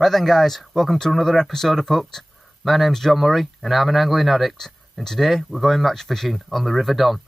Right then guys, welcome to another episode of Hooked. My name's John Murray and I'm an angling addict, and today we're going match fishing on the River Don.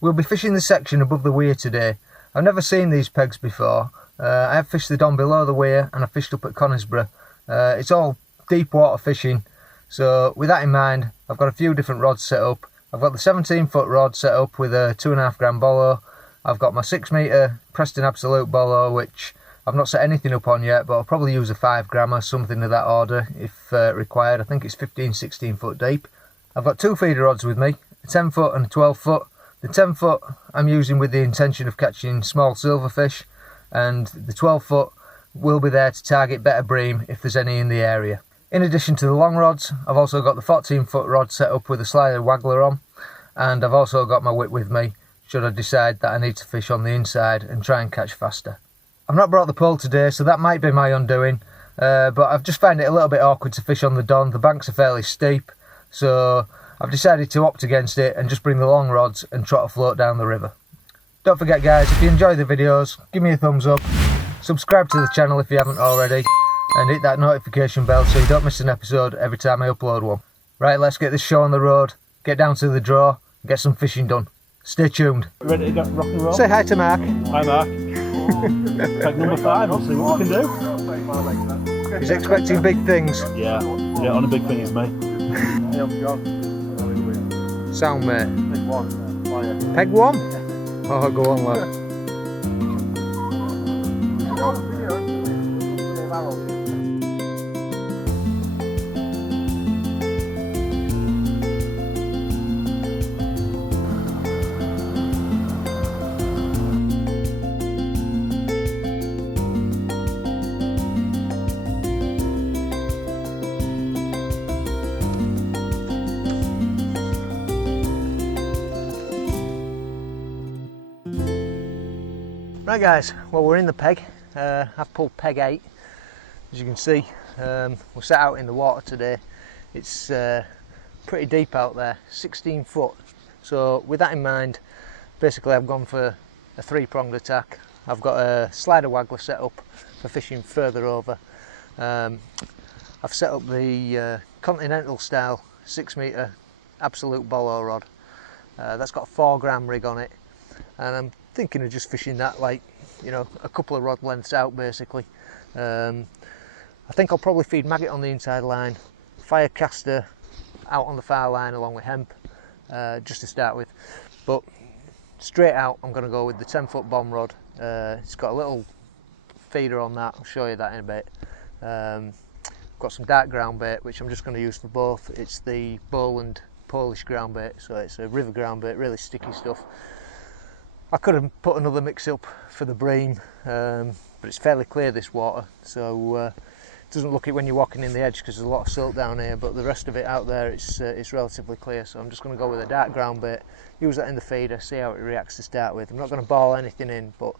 We'll be fishing the section above the weir today. I've never seen these pegs before. I have fished the Don below the weir and I fished up at Conisborough. It's all deep water fishing, so with that in mind I've got a few different rods set up. I've got the 17-foot rod set up with a 2.5 gram bolo. I've got my 6 metre Preston Absolute bolo, which I've not set anything up on yet, but I'll probably use a 5 grammer, something of that order if required. I think it's 15-16 foot deep. I've got two feeder rods with me, a 10 foot and a 12 foot. The 10 foot I'm using with the intention of catching small silverfish, and the 12 foot will be there to target better bream if there's any in the area. In addition to the long rods, I've also got the 14 foot rod set up with a slider Waggler on, and I've also got my whip with me should I decide that I need to fish on the inside and try and catch faster. I've not brought the pole today, so that might be my undoing, but I've just found it a little bit awkward to fish on the Don. The banks are fairly steep, so I've decided to opt against it and just bring the long rods and trot a float down the river. Don't forget guys, if you enjoy the videos, give me a thumbs up, subscribe to the channel if you haven't already, and hit that notification bell so you don't miss an episode every time I upload one. Right, let's get this show on the road, get down to the draw, and get some fishing done. Stay tuned. Ready to go rock and roll? Say hi to Mark. Hi Mark. Peg number 5, we'll see what we can do. He's expecting big things. Yeah, on a big thing is me. Sound mate. Peg 1. Fire. Peg 1? Oh, go on lad. Right guys, well we're in the peg. I've pulled peg 8, as you can see. We're set out in the water today. It's pretty deep out there, 16 foot. So with that in mind, basically I've gone for a 3-pronged attack. I've got a slider Waggler set up for fishing further over. I've set up the continental style 6 metre Absolute bolo rod. That's got a 4 gram rig on it, and I'm thinking of just fishing that, like, you know, a couple of rod lengths out basically. I think I'll probably feed maggot on the inside line, fire caster out on the far line along with hemp, just to start with. But straight out I'm going to go with the 10-foot bomb rod. It's got a little feeder on that, I'll show you that in a bit. Got some dark ground bait which I'm just going to use for both. It's the Bowland Polish ground bait, so it's a river ground bait, really sticky stuff. I could have put another mix up for the bream, but it's fairly clear, this water, so it doesn't look it when you're walking in the edge because there's a lot of silt down here, but the rest of it out there it's relatively clear. So I'm just going to go with a dark ground bait, use that in the feeder, see how it reacts to start with. I'm not going to ball anything in, but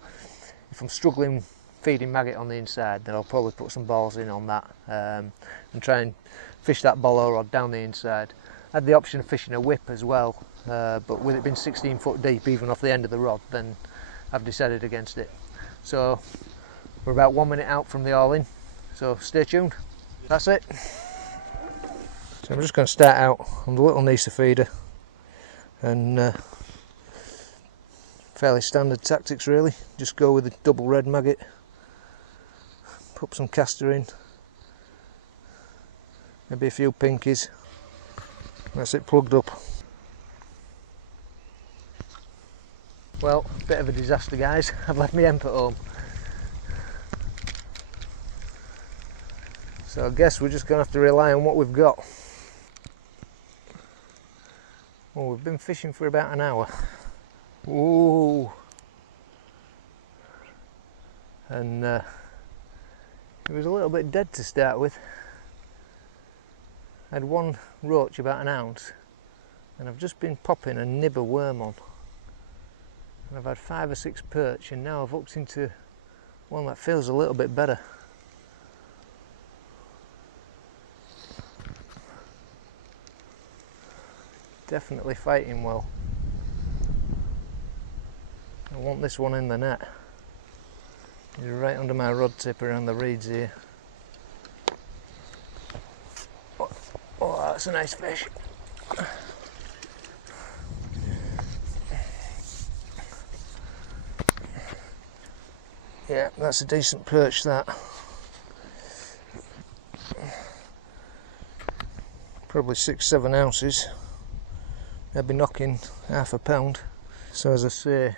if I'm struggling feeding maggot on the inside, then I'll probably put some balls in on that, and try and fish that bolo rod down the inside. I had the option of fishing a whip as well, but with it being 16 foot deep even off the end of the rod, then I've decided against it. So we're about 1 minute out from the all-in, so stay tuned. That's it. So I'm just going to start out on the little Nisa feeder, and fairly standard tactics really. Just go with the double red maggot, put some caster in, maybe a few pinkies. That's it plugged up. Well, bit of a disaster guys, I've left my hemp at home. So I guess we're just going to have to rely on what we've got. Well, we've been fishing for about an hour. Ooh. And it was a little bit dead to start with. I had one roach about an ounce, and I've just been popping a nib of worm on. And I've had 5 or 6 perch, and now I've hooked into one that feels a little bit better. Definitely fighting well. I want this one in the net. He's right under my rod tip around the reeds here. that's a nice fish. Yeah, that's a decent perch, that. Probably 6-7 ounces. They'll be knocking half a pound. So as I say,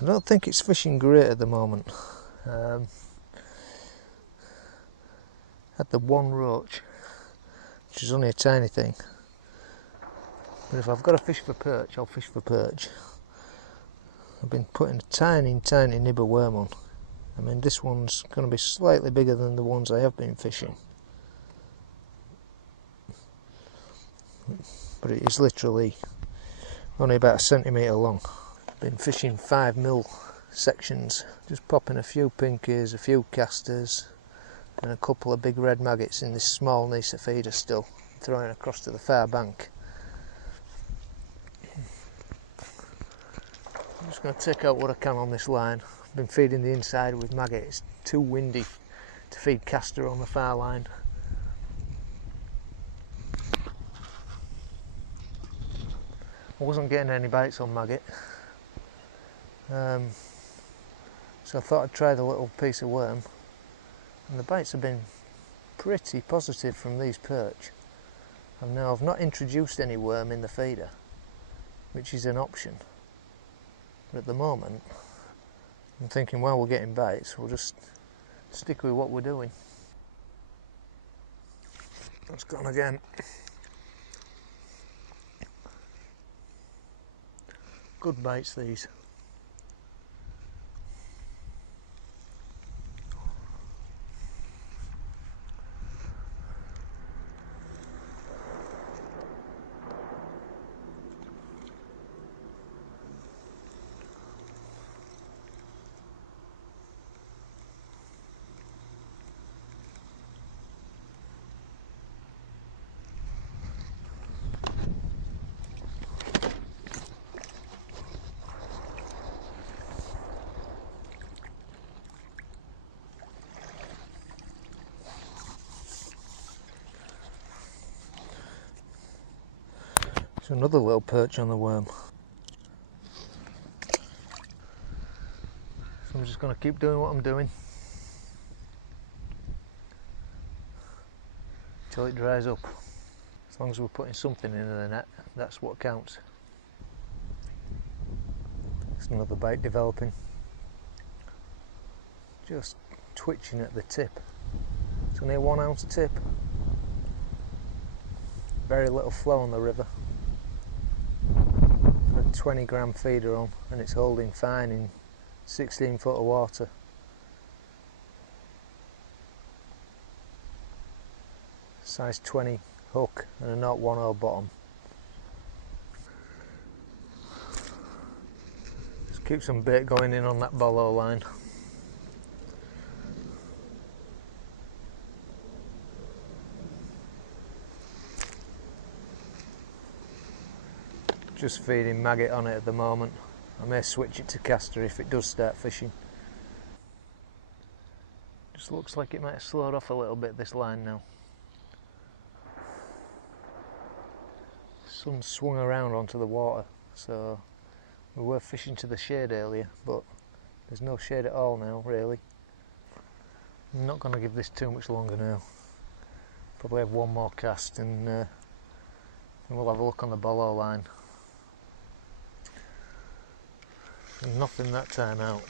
I don't think it's fishing great at the moment. Had the one roach, which is only a tiny thing. But if I've got to fish for perch, I'll fish for perch. I've been putting a tiny nibber worm on. I mean, this one's going to be slightly bigger than the ones I have been fishing. But it is literally only about a centimetre long. I've been fishing 5mm sections, just popping a few pinkies, a few casters, and a couple of big red maggots in this small Nisa feeder still, throwing across to the far bank. I'm just going to take out what I can on this line. I've been feeding the inside with maggot. It's too windy to feed caster on the far line. I wasn't getting any bites on maggot, so I thought I'd try the little piece of worm, and the bites have been pretty positive from these perch. And now I've not introduced any worm in the feeder, which is an option, but at the moment I'm thinking, while we're getting bites, we'll just stick with what we're doing. That's gone again. Good bites, these. There's another little perch on the worm. So I'm just going to keep doing what I'm doing till it dries up. As long as we're putting something into the net, that's what counts. There's another bite developing. Just twitching at the tip. It's only a 1 ounce tip. Very little flow on the river. A 20 gram feeder on, and it's holding fine in 16 foot of water. Size 20 hook and a 0.10 bottom. Just keep some bait going in on that bolo line. Just feeding maggot on it at the moment. I may switch it to caster if it does start fishing. Just looks like it might have slowed off a little bit, this line now. Sun swung around onto the water, so we were fishing to the shade earlier, but there's no shade at all now, really. I'm not going to give this too much longer now. Probably have one more cast and we'll have a look on the bolo line. Nothing that time out.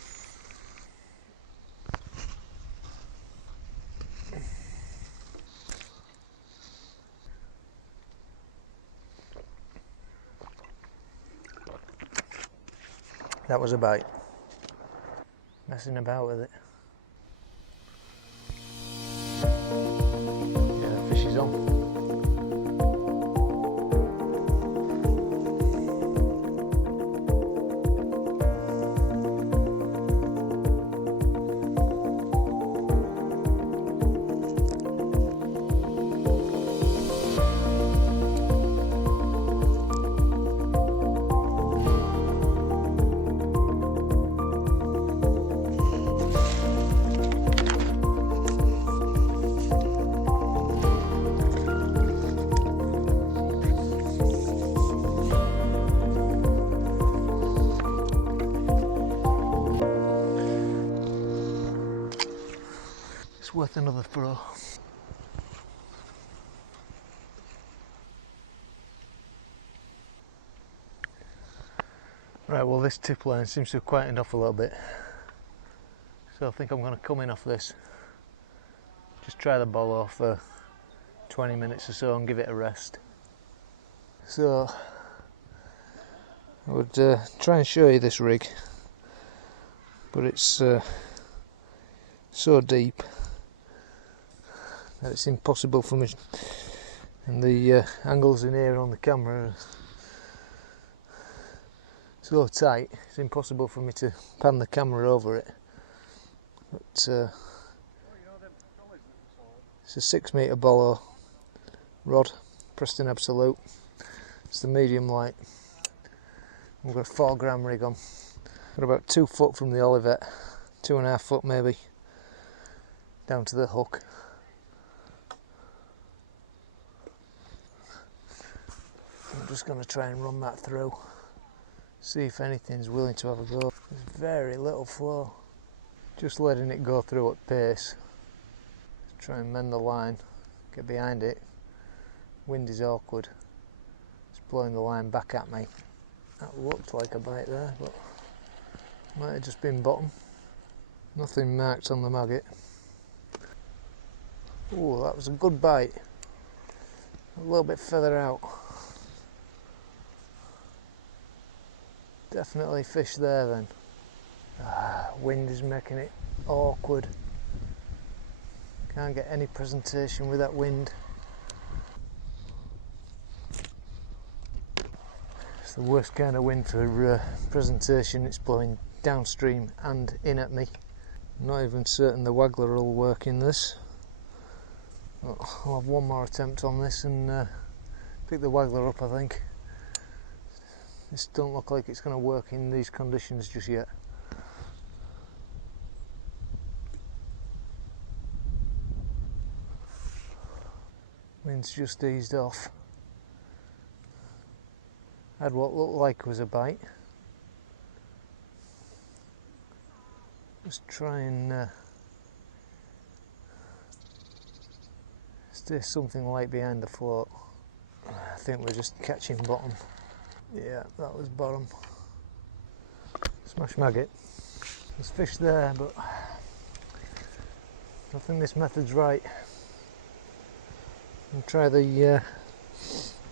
That was a bite. Messing about with it. Yeah, the fish is on. It's worth another throw. Right, well this tip line seems to have quietened off a little bit, so I think I'm going to come in off this, just try the bolo for 20 minutes or so and give it a rest. So I would try and show you this rig, but it's so deep that it's impossible for me, and the angles in here on the camera are so tight, it's impossible for me to pan the camera over it. But it's a 6 metre bolo rod, Preston Absolute. It's the medium light. We've got a 4 gram rig on. Got about 2 foot from the olivet, 2.5 foot maybe, down to the hook. I'm just going to try and run that through, see if anything's willing to have a go. There's very little flow. Just letting it go through at pace. Try and mend the line, get behind it. Wind is awkward. It's blowing the line back at me. That looked like a bite there, but might have just been bottom. Nothing marked on the maggot. Oh, that was a good bite. A little bit further out. Definitely fish there then. Wind is making it awkward. Can't get any presentation with that wind. It's the worst kind of wind for presentation. It's blowing downstream and in at me. I'm not even certain the Waggler will work in this. I'll have one more attempt on this and pick the Waggler up, I think. This don't look like it's going to work in these conditions just yet. Wind's just eased off. Had what looked like was a bite. Just try and stay something light behind the float. I think we're just catching bottom. Yeah, that was bottom. Smash maggot. There's fish there, but I think this method's right. And try the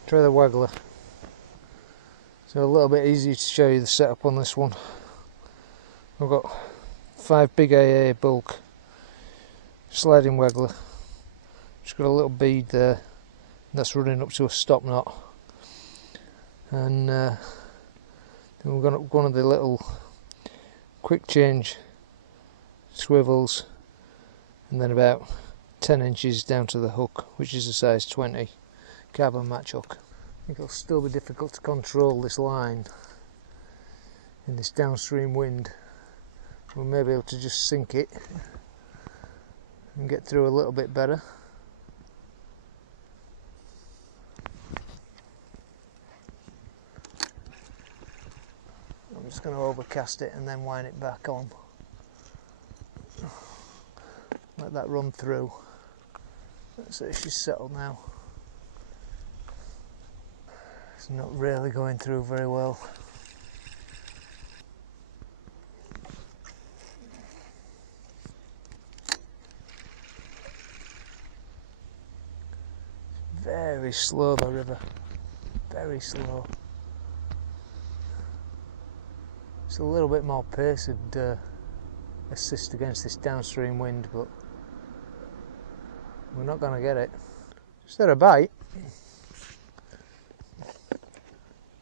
Waggler. So a little bit easier to show you the setup on this one. I've got 5 big AA bulk sliding Waggler. Just got a little bead there that's running up to a stop knot, and then we've got one of the little quick change swivels, and then about 10 inches down to the hook, which is a size 20 carbon match hook. I think it'll still be difficult to control this line in this downstream wind. We may be able to just sink it and get through a little bit better. I'm just going to overcast it and then wind it back on. Let that run through. That's it, she's settled now. It's not really going through very well. Very slow, the river. Very slow. It's a little bit more pace would assist against this downstream wind, but we're not going to get it. Is there a bite?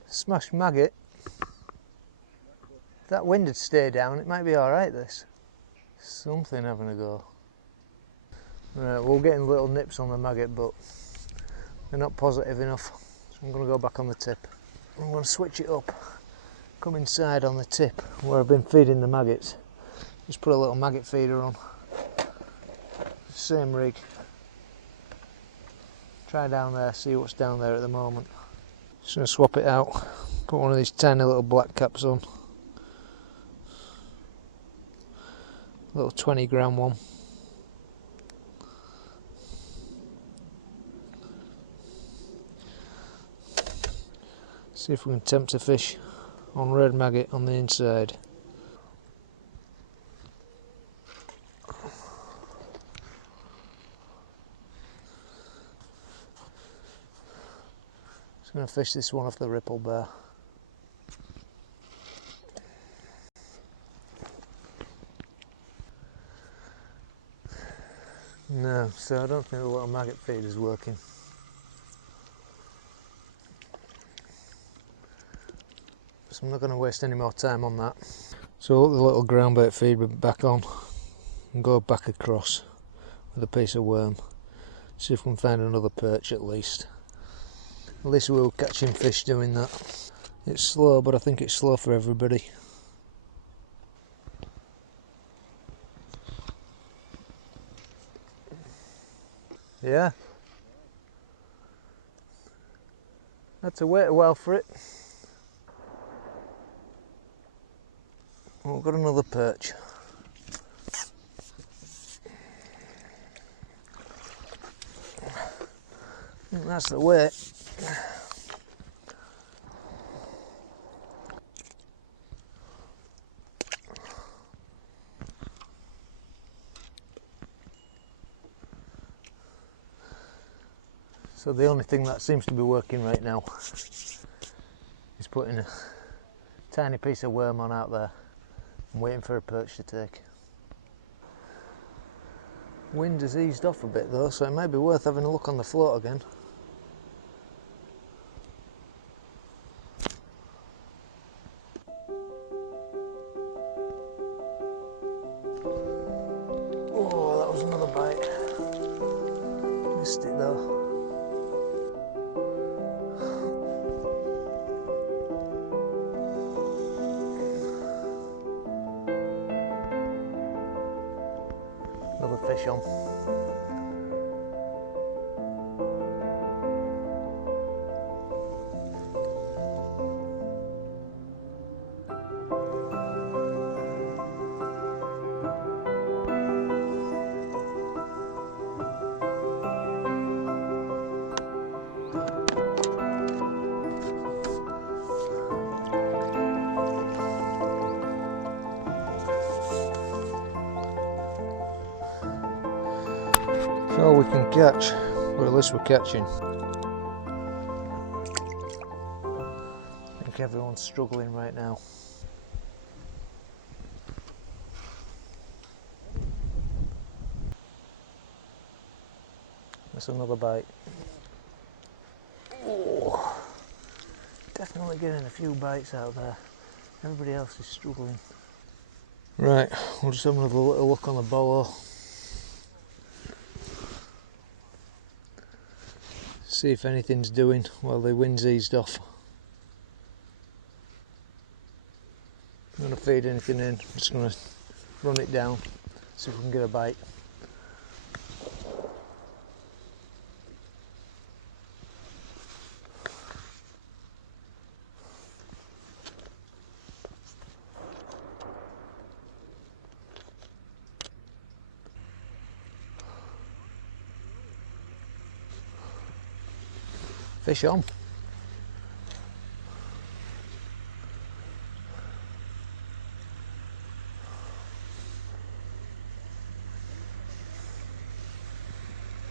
Smashed maggot. If that wind had stayed down, it might be alright this. Something having a go. Right, we're getting little nips on the maggot, but they're not positive enough. So I'm going to go back on the tip. I'm going to switch it up. Come inside on the tip where I've been feeding the maggots. Just put a little maggot feeder on. Same rig. Try down there, see what's down there at the moment. Just going to swap it out. Put one of these tiny little black caps on. Little 20 gram one. See if we can tempt a fish on red maggot on the inside. Just going to fish this one off the ripple bar. No, so I don't think the little maggot feed is working. So I'm not going to waste any more time on that. So I'll put the little ground bait feed back on and go back across with a piece of worm. See if we can find another perch at least. At least we'll catching fish doing that. It's slow, but I think it's slow for everybody. Yeah. Had to wait a while for it. Oh, we've got another perch. I think that's the weight. So the only thing that seems to be working right now is putting a tiny piece of worm on out there and waiting for a perch to take. Wind has eased off a bit though, so it might be worth having a look on the float again. Oh, that was another bite. Missed it though. Another fish on. All we can catch, or at least we're catching. I think everyone's struggling right now. That's another bite. Oh, definitely getting a few bites out there. Everybody else is struggling. Right, we'll just have another little look on the bolo. See if anything's doing while the wind's eased off. I'm not going to feed anything in, I'm just going to run it down, see if we can get a bite. Fish on.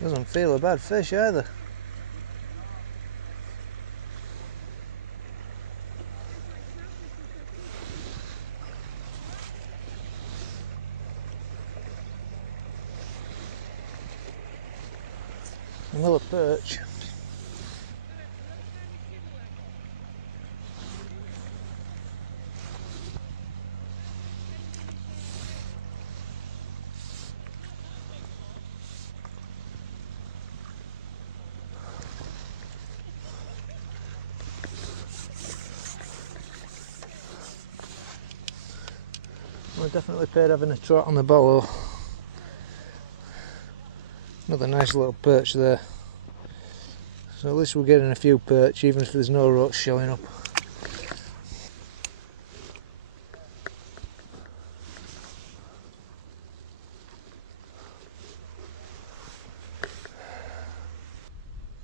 Doesn't feel a bad fish either. Another perch. Well, definitely paid having a trot on the bolo. Another nice little perch there. So at least we're getting a few perch, even if there's no roach showing up.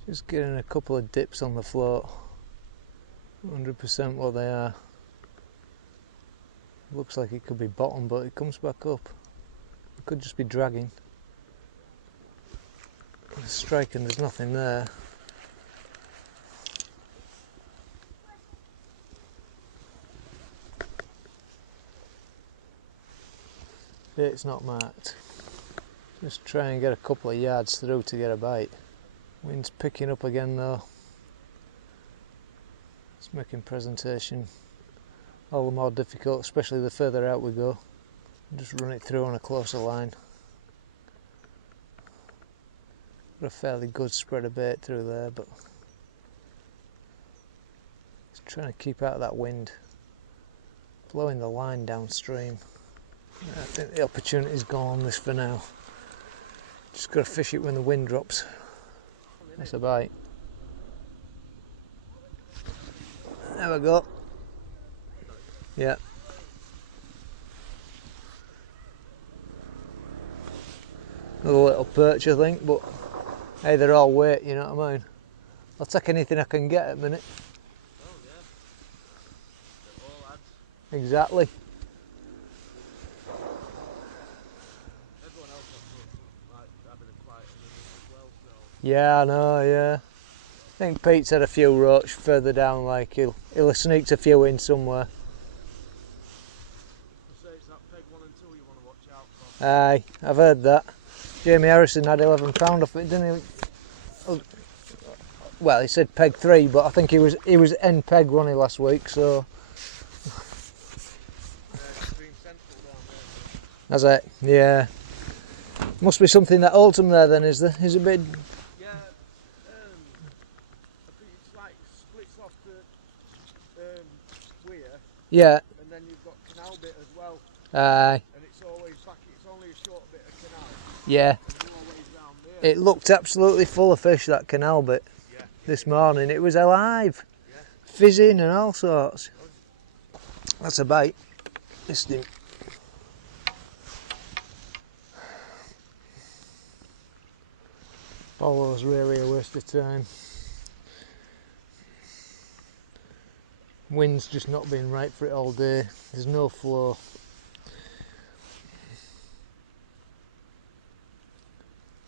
Just getting a couple of dips on the float. 100% what they are. Looks like it could be bottom, but it comes back up. It could just be dragging. Striking, there's nothing there. Bait's not marked. Just try and get a couple of yards through to get a bite. Wind's picking up again though. It's making presentation all the more difficult, especially the further out we go. Just run it through on a closer line. Got a fairly good spread of bait through there, but just trying to keep out of that wind, blowing the line downstream. I think the opportunity's gone on this for now. Just got to fish it when the wind drops. That's a bite. There we go. Yeah. Another little perch, I think, but hey, they're all weight, you know what I mean? I'll take anything I can get at a minute. Oh yeah. They're all lads. Exactly. Everyone else was like having a quiet underneath as well, so. Yeah, I know, yeah. I think Pete's had a few roach further down, like he'll have sneaked a few in somewhere. I say it's that peg 1 and 2 you want to watch out for. Aye, I've heard that. Jamie Harrison had 11 pound off it, didn't he? Oh, well, he said peg 3, but I think he was end peg, wasn't he, last week, so. It's been central down there. Has it? Yeah. Must be something that holds them there then, is there? Is it a bit... Yeah, I think it's like splits off the weir, Yeah. and then you've got canal bit as well, Aye. and it's always back, it's only a short bit of canal, Yeah. and you're always round there. It looked absolutely full of fish, that canal bit, Yeah. this morning. It was alive. Yeah. Fizzing and all sorts. That's a bite. Missed him. Bolo's really a waste of time. Wind's just not been right for it all day. There's no flow.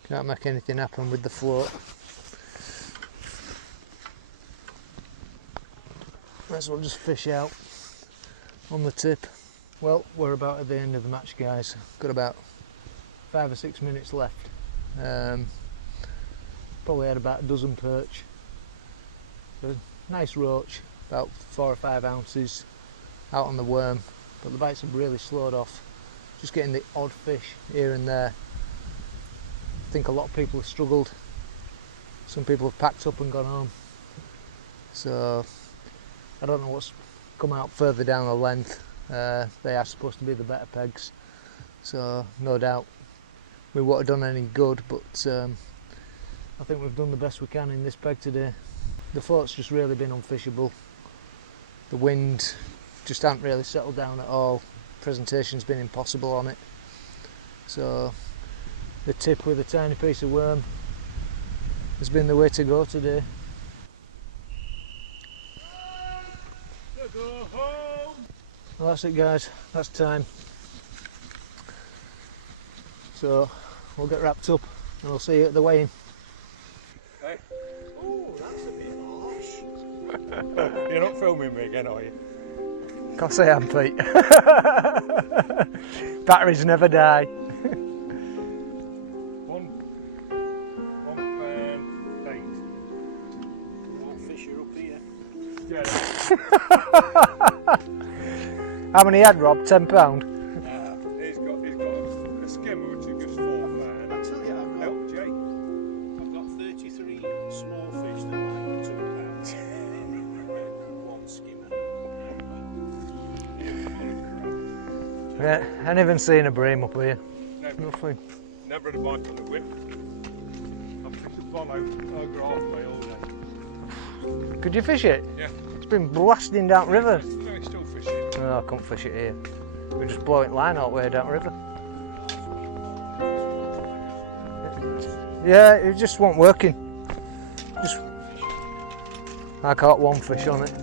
Can't make anything happen with the float. Might as well just fish out on the tip. Well, we're about at the end of the match, guys. Got about 5 or 6 minutes left. Probably had about a dozen perch. A nice roach, about 4 or 5 ounces out on the worm, but the bites have really slowed off. Just getting the odd fish here and there. I think a lot of people have struggled. Some people have packed up and gone home. So I don't know what's come out further down the length. They are supposed to be the better pegs, so no doubt we won't have done any good, but I think we've done the best we can in this peg today. The float's just really been unfishable. The wind just hasn't really settled down at all. Presentation's been impossible on it. So the tip with a tiny piece of worm has been the way to go today. Go home. Well, that's it, guys. That's time. So we'll get wrapped up and I'll see you at the weigh-in. Hey. Oh, that's a bit harsh. You're not filming me again, are you? Of course I am, Pete. Batteries never die. One pound 8. What fish are up here? Yeah. How many had, Rob? £10? He's got a skimmer which is just £4. I tell you, Help, Jake. I've got 33 small fish that might be £2. One skimmer. Yeah, I ain't even seen a bream up here. Never, Nothing. never had a bite on the whip. I've fished a bolo over halfway all day. Could you fish it? Yeah. It's been blasting down river. No, he's still fishing. No, I can't fish it here. We just blow it line all the way down river. Yeah, it just wasn't working. I caught one fish on it.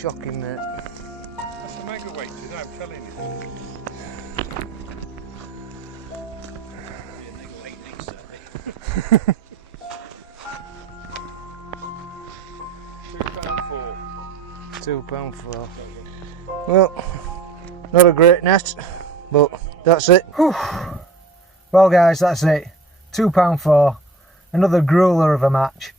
shocking, mate. That's a mega weight, you know, I'm telling you. £2.4. Well, not a great net, but that's it. Whew. Well guys, that's it. £2.4. Another grueler of a match.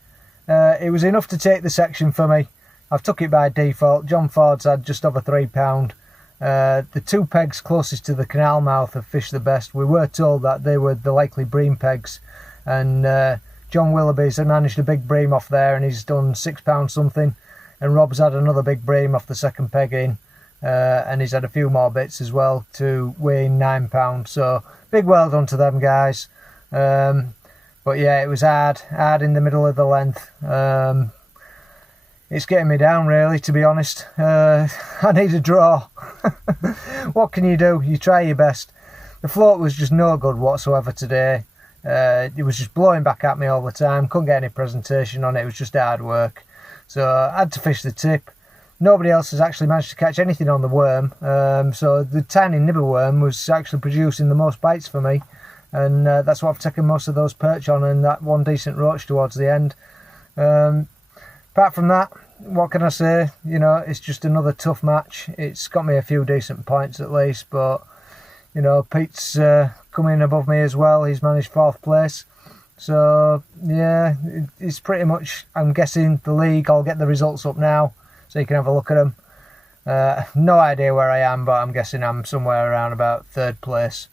It was enough to take the section for me. I've took it by default. John Ford's had just over £3. The 2 pegs closest to the canal mouth have fished the best. We were told that they were the likely bream pegs, and John Willoughby's managed a big bream off there and he's done £6 something, and Rob's had another big bream off the second peg in, and he's had a few more bits as well to weigh £9. So big well done to them guys. But yeah, it was hard in the middle of the length. It's getting me down really, to be honest. I need a draw. What can you do? You try your best. The float was just no good whatsoever today. It was just blowing back at me all the time. Couldn't get any presentation on it. It was just hard work. So I had to fish the tip. Nobody else has actually managed to catch anything on the worm. So the tiny nibber worm was actually producing the most bites for me. And that's what I've taken most of those perch on, and that one decent roach towards the end. Apart from that, what can I say? You know, it's just another tough match. It's got me a few decent points at least, but you know, Pete's coming above me as well. He's managed 4th place. So yeah, it's pretty much, I'm guessing, the league. I'll get the results up now so you can have a look at them. No idea where I am, but I'm guessing I'm somewhere around about 3rd place.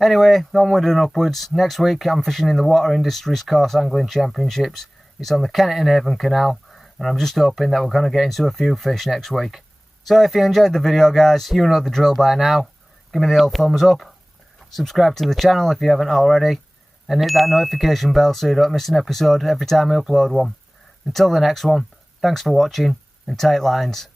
Anyway, onward and upwards. Next week I'm fishing in the Water Industries Course Angling Championships. It's on the Kennet and Avon Canal, and I'm just hoping that we're going to get into a few fish next week. So if you enjoyed the video guys, you know the drill by now. Give me the old thumbs up, subscribe to the channel if you haven't already, and hit that notification bell so you don't miss an episode every time I upload one. Until the next one, thanks for watching, and tight lines.